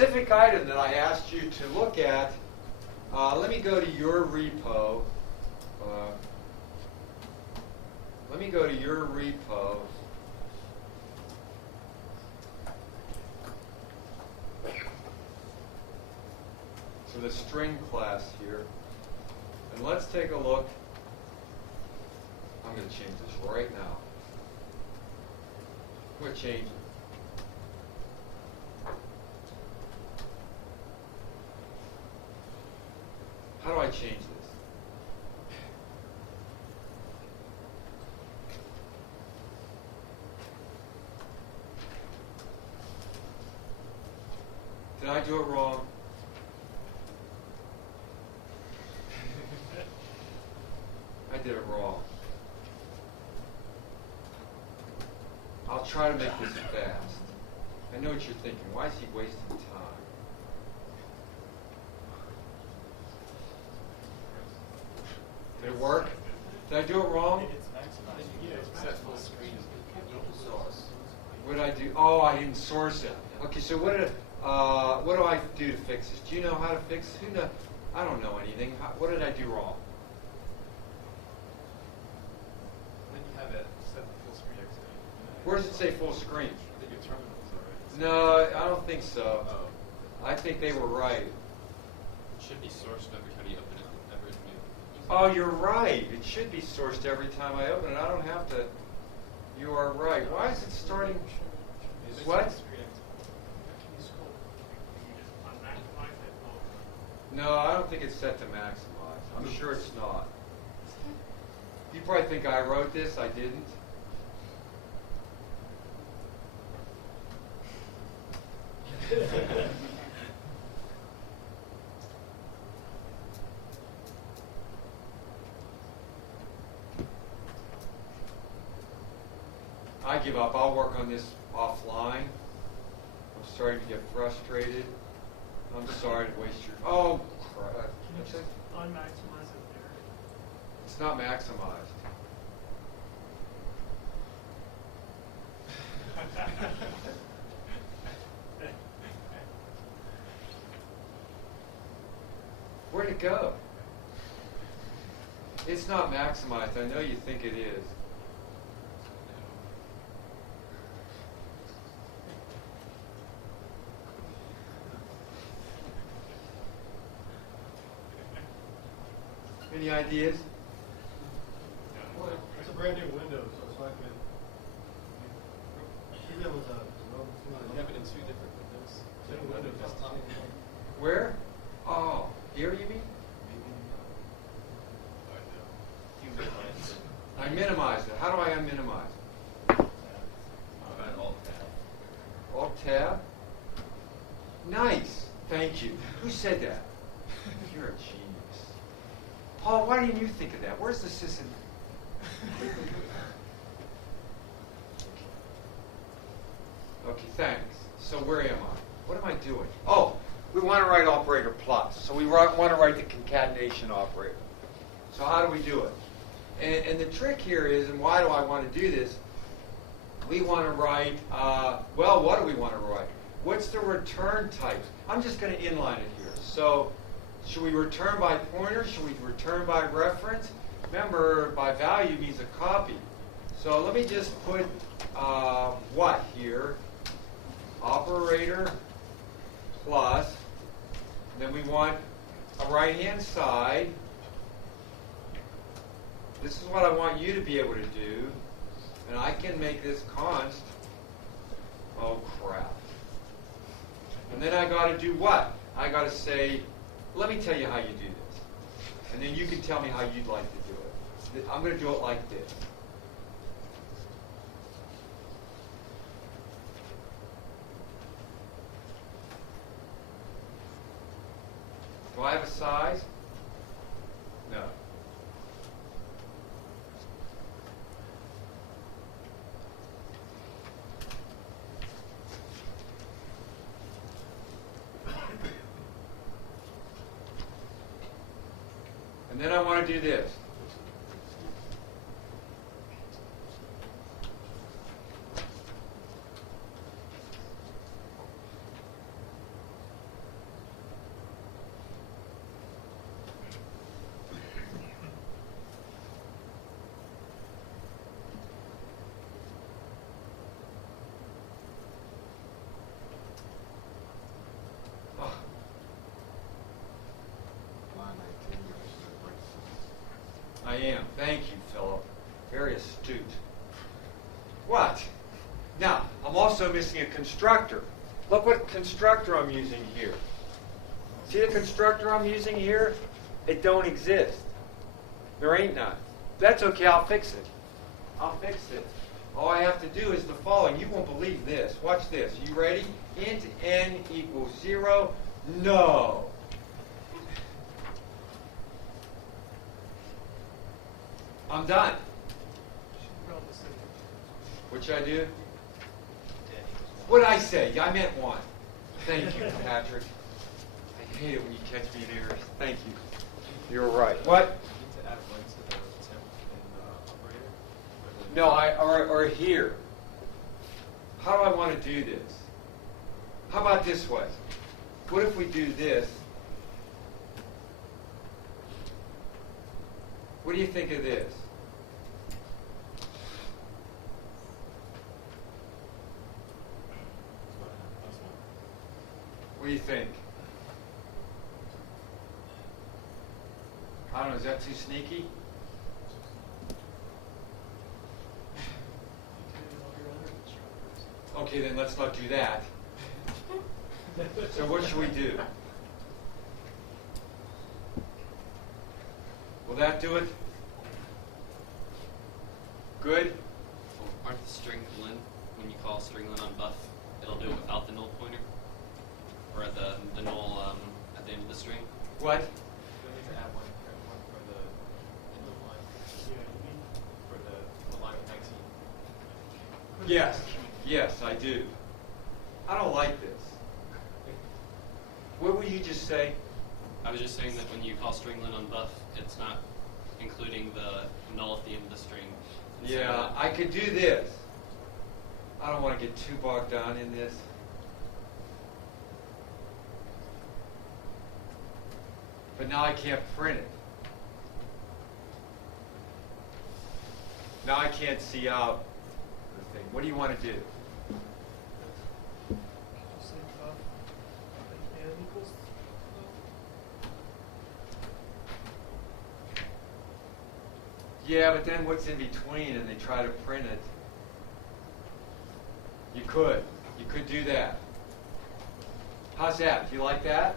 specific item that I asked you to look at, let me go to your repo. Let me go to your repo. For the string class here. And let's take a look. I'm going to change this right now. I'm going to change it. How do I change this? Did I do it wrong? I did it wrong. I'll try to make this fast. I know what you're thinking. Why is he wasting time? Did it work? Did I do it wrong? What did I do? Oh, I didn't source it. Okay, so what do I do to fix this? Do you know how to fix it? I don't know anything. What did I do wrong? Then you have it set to full screen exit. Where does it say full screen? I think your terminals are right. No, I don't think so. Oh. I think they were right. It should be sourced every time you open it. Every new. Oh, you're right. It should be sourced every time I open it. I don't have to. You are right. Why is it starting? What? No, I don't think it's set to maximize. I'm sure it's not. You probably think I wrote this. I didn't. I give up. I'll work on this offline. I'm starting to get frustrated. I'm sorry to waste your... Oh, crap. Can you just unmaximize it there? It's not maximized. Where'd it go? It's not maximized. I know you think it is. Any ideas? Well, it's a brand new window, so it's like I think that was a You have it in two different windows. same window desktop. Where? Oh, here you mean? You minimize it. I minimize it. How do I unminimize? Alt-tab. Alt-tab? Nice. Thank you. Who said that? You're a genius. Paul, why didn't you think of that? Where's the system? Okay, thanks. So where am I? What am I doing? Oh, we want to write operator plus. So we want to write the concatenation operator. So how do we do it? And the trick here is, and why do I want to do this? We want to write, well, what do we want to write? What's the return type? I'm just going to inline it here. So should we return by pointer? Should we return by reference? Remember, by value means a copy. So let me just put what here? Operator plus. Then we want a right-hand side. This is what I want you to be able to do. And I can make this const. Oh, crap. And then I got to do what? I got to say, let me tell you how you do this. And then you can tell me how you'd like to do it. I'm going to do it like this. Do I have a size? No. And then I want to do this. Thank you, Philip. Very astute. What? Now, I'm also missing a constructor. Look what constructor I'm using here. See the constructor I'm using here? It don't exist. There ain't none. That's okay, I'll fix it. I'll fix it. All I have to do is the following. You won't believe this. Watch this. You ready? Int n equals 0. No. I'm done. What should I do? What did I say? I meant 1. Thank you, Patrick. I hate it when you catch me in errors. Thank you. You're right. What? You need to add 1 to the temp in the operator? No, or here. How do I want to do this? How about this way? What if we do this? What do you think of this? What do you think? I don't know, is that too sneaky? Okay, then let's not do that. So what should we do? Will that do it? Good? Aren't the strings len, when you call string len on buff, it'll do it without the null pointer? Or the null at the end of the string? What? You'll need to add one for the end of the line. For the line of 19. Yes. Yes, I do. I don't like this. What would you just say? I was just saying that when you call string len on buff, it's not including the null at the end of the string. Yeah, I could do this. I don't want to get too bogged down in this. But now I can't print it. Now I can't see out the thing. What do you want to do? Yeah, but then what's in between and they try to print it? You could do that. How's that? Do you like that?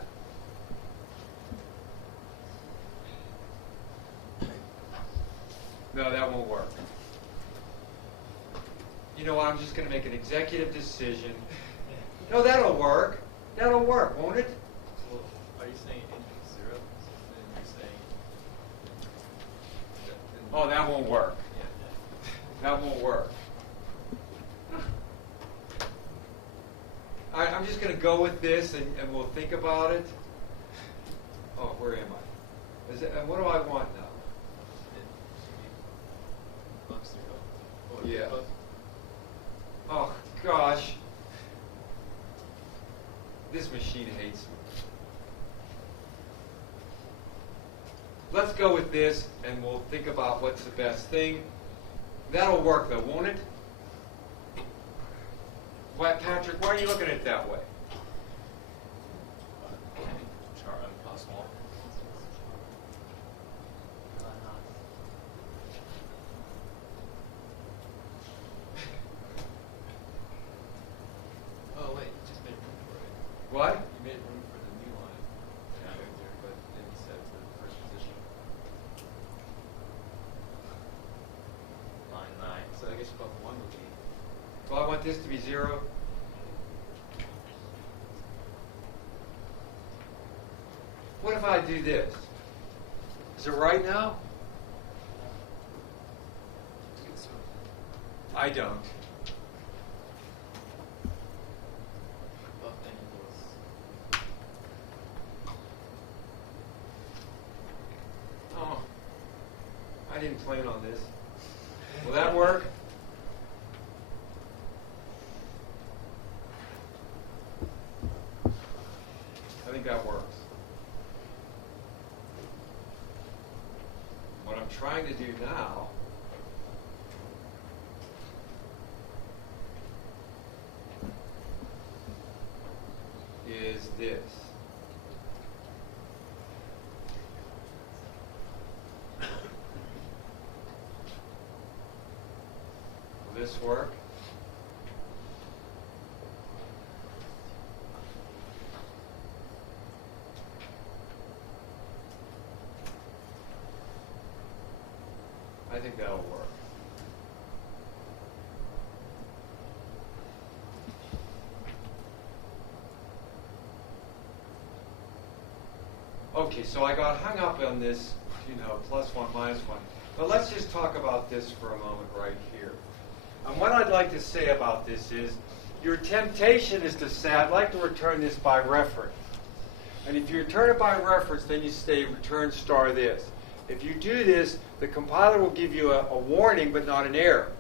No, that won't work. You know what? I'm just going to make an executive decision. No, that'll work. That'll work, won't it? Well, are you saying int 0? Then you're saying... Oh, that won't work. Yeah. That won't work. I'm just going to go with this and we'll think about it. Oh, where am I? And what do I want now? Yeah. Oh, gosh. This machine hates me. Let's go with this, and we'll think about what's the best thing. That'll work, though, won't it? What, Patrick, why are you looking at it that way? Possible. Oh wait, you just made room for it. What? You made room for the new line character, but then you set it to the first position. Line 9. So I guess buff 1 would be... Well, I want this to be 0. What if I do this? Is it right now? I don't. Buff n equals... Oh, I didn't plan on this. Will that work? I think that works. What I'm trying to do now is this. this work? I think that'll work. Okay, so I got hung up on this, +1, -1. But let's just talk about this for a moment right here. And what I'd like to say about this is, your temptation is to say, I'd like to return this by reference. And if you return it by reference, then you say return star this. If you do this, the compiler will give you a warning, but not an error.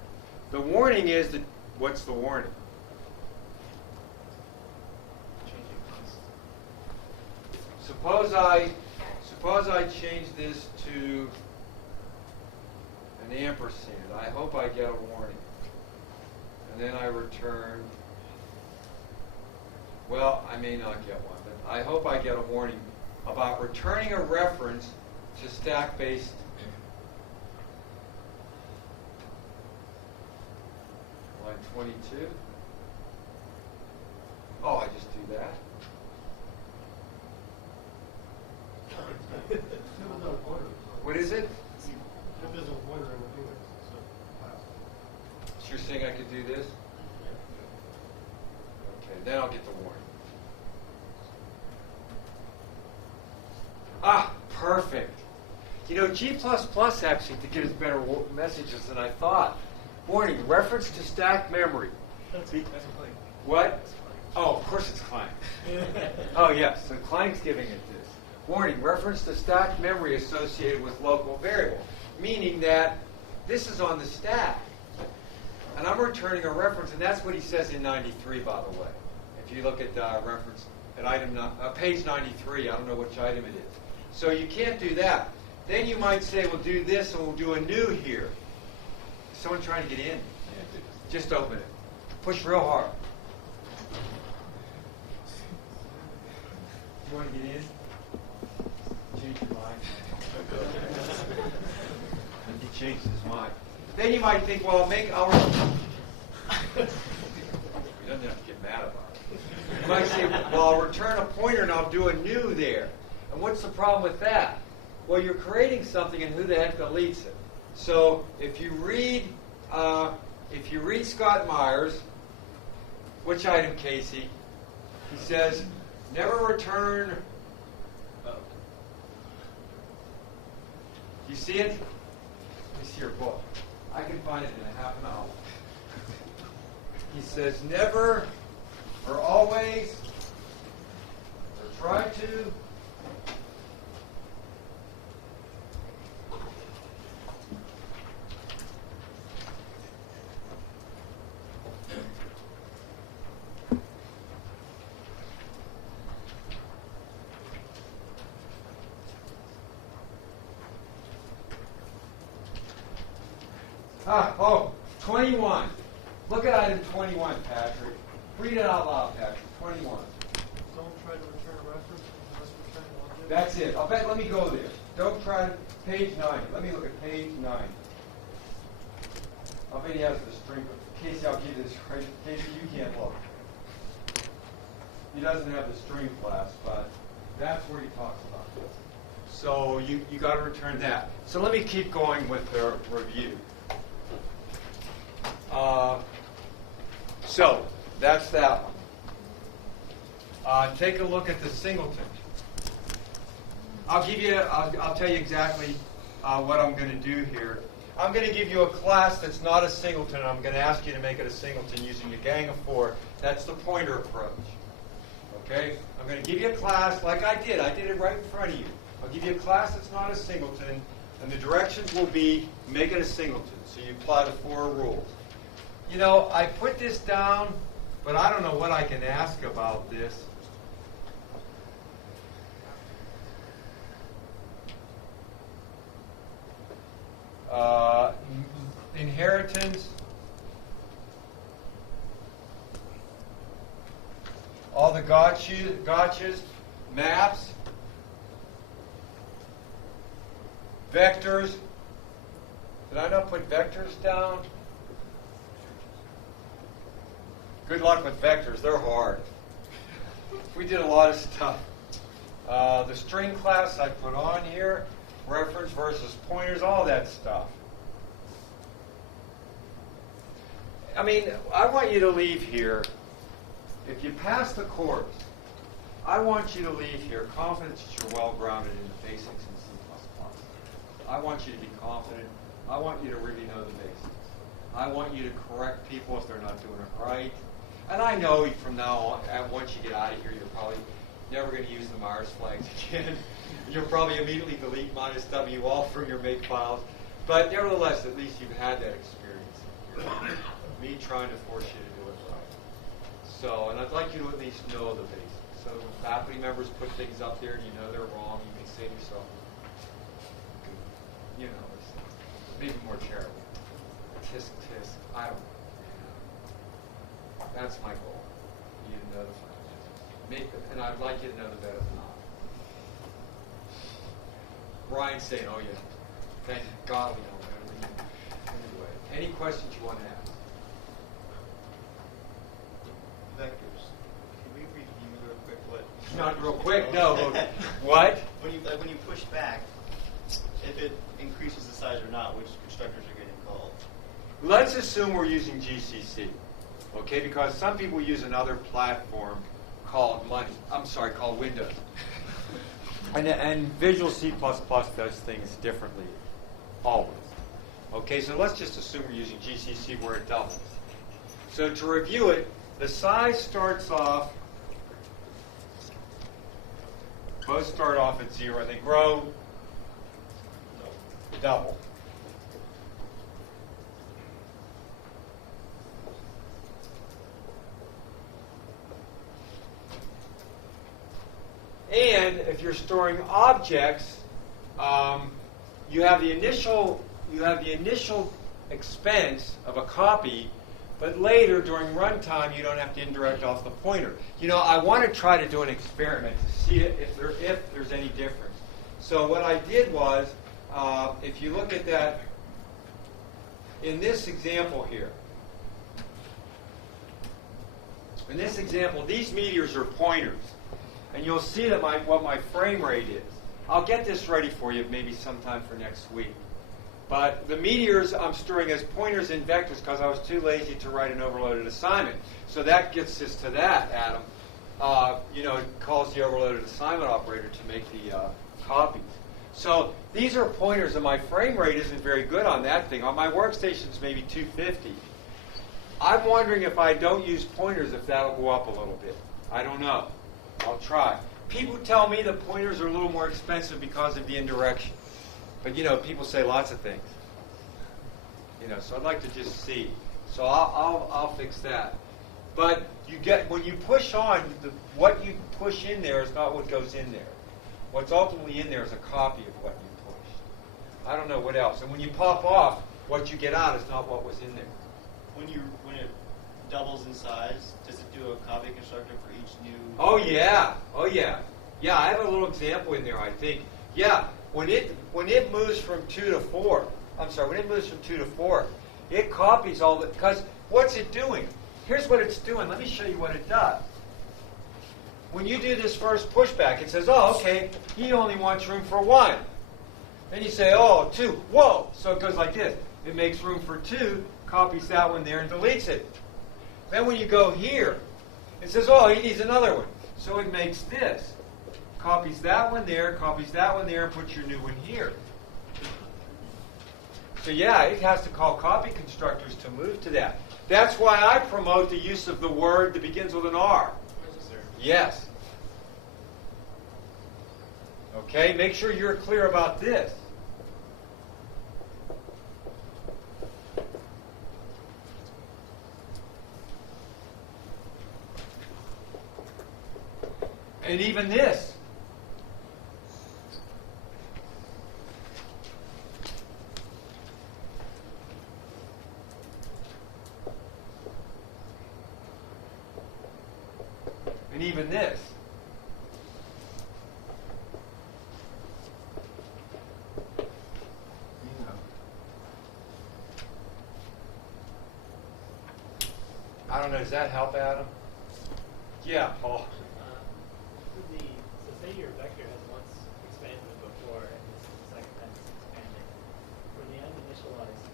The warning is that, what's the warning? Suppose I change this to an ampersand. I hope I get a warning. And then I return, well, I may not get one, but I hope I get a warning about returning a reference to stack-based line 22. Oh, I just do that. What is it? If there's a pointer in the thing, it's So you're saying I could do this? Okay, then I'll get the warning. Ah, perfect. G++ actually to give us better messages than I thought. Warning, reference to stacked memory. That's Clang. What? Oh, of course it's Clang. Oh, yes, so Clang's giving it this. Warning, reference to stacked memory associated with local variable, meaning that this is on the stack. And I'm returning a reference, and that's what he says in 93, by the way. If you look at reference at page 93, I don't know which item it is. So you can't do that. Then you might say, we'll do this, and we'll do a new here. Is someone trying to get in? Just open it. Push real hard. You want to get in? Change your mind. He changed his mind. Then you might think, well, I'll he doesn't have to get mad about it. You might say, well, I'll return a pointer and I'll do a new there. And what's the problem with that? Well, you're creating something, and who the heck deletes it? So if you read Scott Myers, which item, Casey? He says, never return. You see it? Let me see your book. I can find it in a half an hour. He says, never or always or try to. Oh, 21. Look at item 21, Patrick. Read it out loud, Patrick. 21. Don't try to return a reference unless return an object. That's it. Let me go there. Don't try page 9. Let me look at page 9. I'll bet he has the string. Casey, I'll give you this right. Casey, you can't look. He doesn't have the string class, but that's where he talks about this. So you got to return that. So let me keep going with the review. So that's that one. Take a look at the singleton. I'll tell you exactly what I'm going to do here. I'm going to give you a class that's not a singleton. I'm going to ask you to make it a singleton using a gang of 4. That's the pointer approach. Okay? I'm going to give you a class like I did. I did it right in front of you. I'll give you a class that's not a singleton, and the directions will be make it a singleton. So you apply the 4 rules. I put this down, but I don't know what I can ask about this. Inheritance. All the gotchas, maps, vectors. Did I not put vectors down? Good luck with vectors. They're hard. We did a lot of stuff. The string class I put on here, reference versus pointers, all that stuff. I mean, I want you to leave here, if you pass the course, I want you to leave here confident that you're well-grounded in the basics in C++. I want you to be confident. I want you to really know the basics. I want you to correct people if they're not doing it right. And I know from now on, and once you get out of here, you're probably never going to use the Myers flags again. You'll probably immediately delete -W all from your make files. But nevertheless, at least you've had that experience. Me trying to force you to do it right. So, and I'd like you to at least know the basics. So when faculty members put things up there and you know they're wrong, you can say to yourself, you know, maybe more charitable. Tisk, tisk, I don't know. That's my goal. You to know the fundamentals. And I'd like you to know the better than not. Brian's saying, oh yeah, thank God we know better than you. Anyway, any questions you want to ask? Vectors. Can we review real quick what? Not real quick, no. What? When you push back, if it increases the size or not, which constructors are getting called? Let's assume we're using GCC, okay? Because some people use another platform called Windows. And Visual C++ does things differently, always. Okay, so let's just assume we're using GCC where it doubles. So to review it, the size starts off, both start off at 0, and they grow double. And if you're storing objects, you have the initial expense of a copy, but later during runtime you don't have to indirect off the pointer. You know, I want to try to do an experiment to see if there's any difference. So what I did was, if you look at that in this example here. In this example, these meteors are pointers. And you'll see that what my frame rate is. I'll get this ready for you maybe sometime for next week. But the meteors I'm storing as pointers in vectors because I was too lazy to write an overloaded assignment. So that gets us to that, Adam. It calls the overloaded assignment operator to make the copies. So these are pointers, and my frame rate isn't very good on that thing. On my workstation's maybe 250. I'm wondering if I don't use pointers, if that'll go up a little bit. I don't know. I'll try. People tell me the pointers are a little more expensive because of the indirection. But, people say lots of things. So I'd like to just see. So I'll fix that. But when you push on, what you push in there is not what goes in there. What's ultimately in there is a copy of what you pushed. I don't know what else. And when you pop off, what you get out is not what was in there. When it doubles in size, does it do a copy constructor for each new? Oh yeah. Yeah, I have a little example in there, I think. Yeah, when it moves from 2 to 4, when it moves from 2 to 4, it copies all the, because what's it doing? Here's what it's doing. Let me show you what it does. When you do this first pushback, it says, oh, okay, he only wants room for 1. Then you say, oh, 2, whoa. So it goes like this. It makes room for 2, copies that one there, and deletes it. Then when you go here, it says, oh, he needs another one. So it makes this. Copies that one there, and puts your new one here. So yeah, it has to call copy constructors to move to that. That's why I promote the use of the word that begins with an R. Yes. Okay, make sure you're clear about this. And even this. And even this. I don't know, does that help, Adam? Yeah, Paul. So say your vector has once expanded before and this is the second time it's expanded. For the uninitialized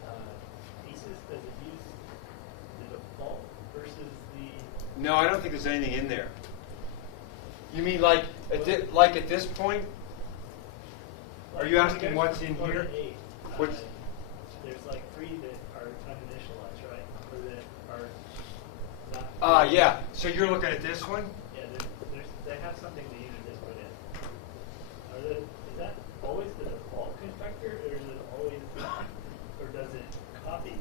pieces, does it use the default versus the... No, I don't think there's anything in there. You mean like at this point? Are you asking what's in here? What's- There's like 3 that are uninitialized, right? Or that are not... Yeah. So you're looking at this one? Yeah, they have something the unit just put in. Is that always the default constructor, or is it always, or does it copy?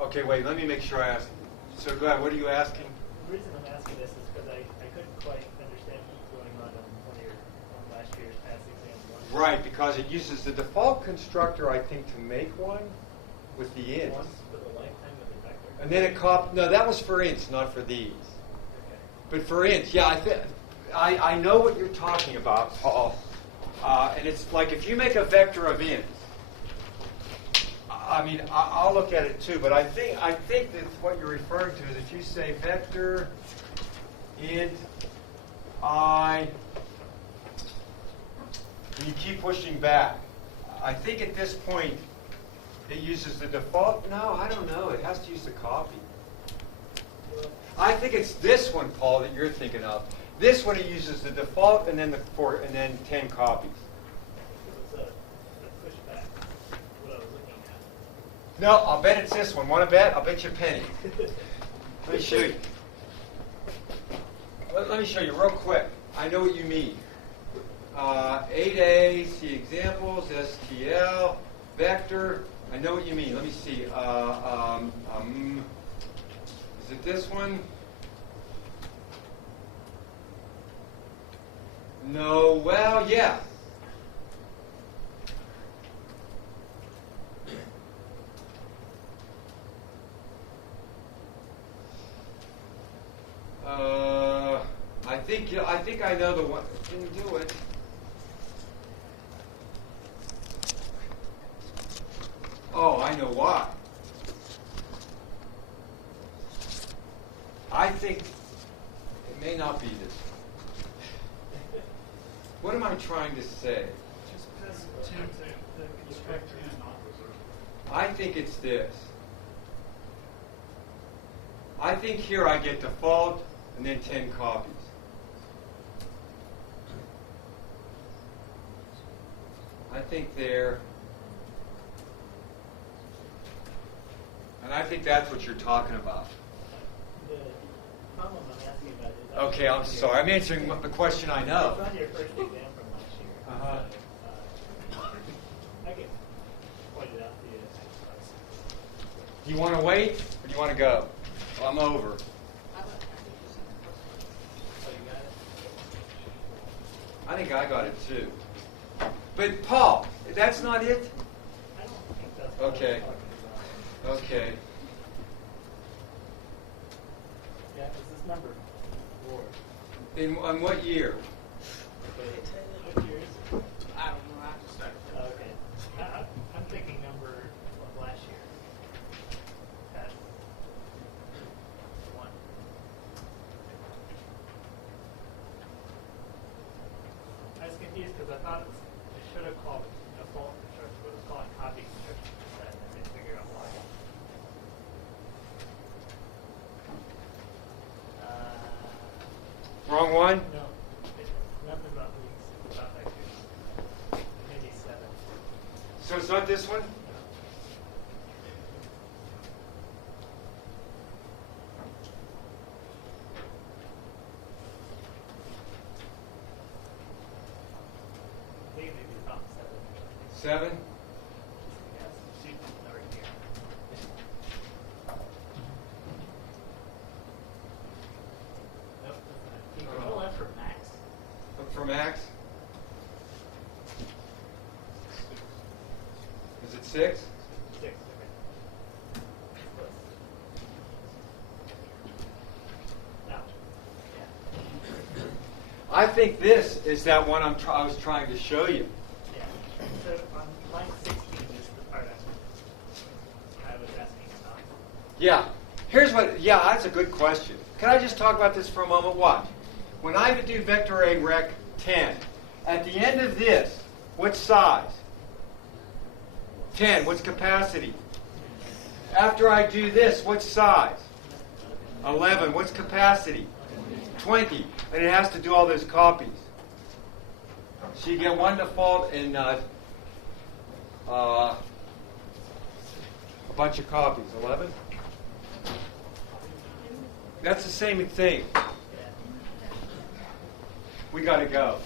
Okay, wait, let me make sure I ask. So go ahead, what are you asking? The reason I'm asking this is because I couldn't quite understand what was going on on last year's past exam 1. Right, because it uses the default constructor, I think, to make one with the ints. Once for the lifetime of the vector. And then no, that was for ints, not for these. Okay. But for ints, yeah, I know what you're talking about, Paul. And it's like if you make a vector of ints, I mean, I'll look at it too, but I think that what you're referring to is if you say vector int I, and you keep pushing back. I think at this point it uses the default. No, I don't know. It has to use the copy. I think it's this one, Paul, that you're thinking of. This one it uses the default and then 10 copies. It was a pushback, what I was looking at. No, I'll bet it's this one. Want to bet? I'll bet you a penny. Let me show you. Let me show you real quick. I know what you mean. 8A, see examples, STL, vector. I know what you mean. Let me see. Is it this one? No, well, yeah. I think I know the one. Didn't do it. Oh, I know why. I think it may not be this. What am I trying to say? Just because the constructor is not reserved. I think it's this. I think here I get default and then 10 copies. I think there. And I think that's what you're talking about. The problem I'm asking about is... Okay, I'm sorry. I'm answering the question I know. It's on your first exam from last year. Uh-huh. I can point it out to you. Do you want to wait or do you want to go? Well, I'm over. Oh, you got it? I think I got it too. But Paul, that's not it? I don't think that's what Okay. I'm talking about. Okay. Yeah, it's this number 4. On what year? What year is it? I don't know. I have to start. Okay. I'm thinking number of last year. That's 1. I was confused because I thought it should have called default construction, but it was called copy construction instead. I didn't figure out why. Wrong one? No, nothing about links. It's about vectors. Maybe 7. So it's not this one? No. I think it may be about 7. 7? Yes, sheet number here. Nope, that's not it. Control F for max. Look for Max. Is it 6? 6, okay. Now, yeah. I think this is that one I was trying to show you. Yeah. So on line 16 is the part I was asking about. Yeah. Here's what, yeah, that's a good question. Can I just talk about this for a moment? Watch. When I do vector A rec 10, at the end of this, what size? 10, what's capacity? After I do this, what size? 11, what's capacity? 20, and it has to do all those copies. So you get one default and a bunch of copies. 11? That's the same thing. We got to go.